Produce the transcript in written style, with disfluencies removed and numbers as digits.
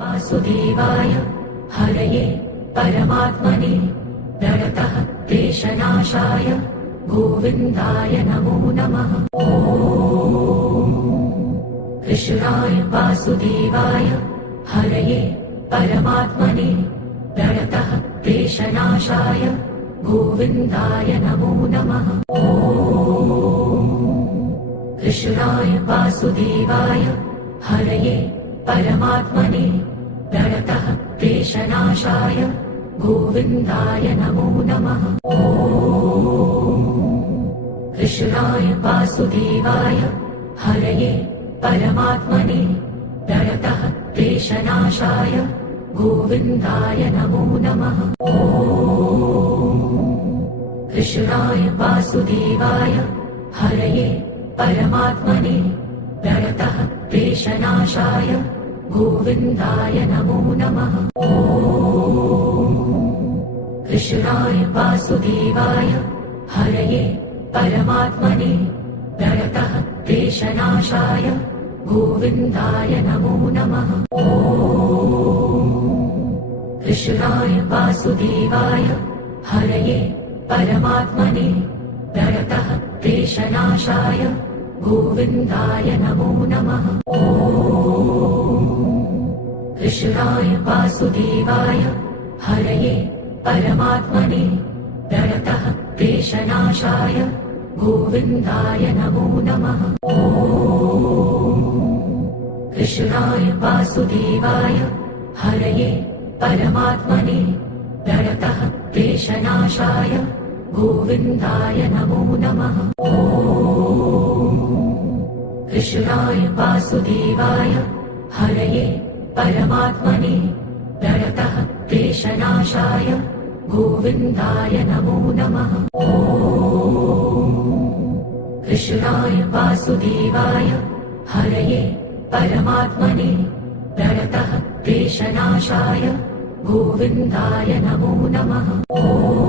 वासुदेवाय हरये परमात्मने प्रणतः क्लेशनाशाय गोविन्दाय नमो नमः। ॐ कृष्णाय वासुदेवाय हरये परमात्मने प्रणतः क्लेशनाशाय गोविन्दाय नमो नमः। ॐ कृष्णाय वासुदेवाय हरये परमात्मने प्रणतः क्लेशनाशाय गोविन्दाय नमो नमः। ॐ कृष्णाय वासुदेवाय हरये परमात्मने प्रणतः क्लेशनाशाय गोविन्दाय नमो नमः। ॐ कृष्णाय वासुदेवाय हरये परमात्मने प्रणतः क्लेशनाशाय गोविन्दाय नमो नमः। ॐ कृष्णाय वासुदेवाय हरये परमात्मने प्रणतः क्लेशनाशाय गोविन्दाय नमो नमः। ॐ कृष्णाय वासुदेवाय हरये परमात्मने प्रणतः क्लेशनाशाय गोविन्दाय नमो नमः। ॐ कृष्णाय वासुदेवाय हरये परमात्मने प्रणतः क्लेशनाशाय गोविन्दाय नमो नमः। ॐ कृष्णाय वासुदेवाय हरये परमात्मने प्रणतः क्लेशनाशाय गोविन्दाय नमो नमः। ॐ कृष्णाय वासुदेवाय हरये परमात्मने प्रणतः क्लेशनाशाय गोविन्दाय नमो नमः। ॐ कृष्णाय वासुदेवाय हरये परमात्मने प्रणतः क्लेशनाशाय गोविन्दाय नमो नमः। ॐ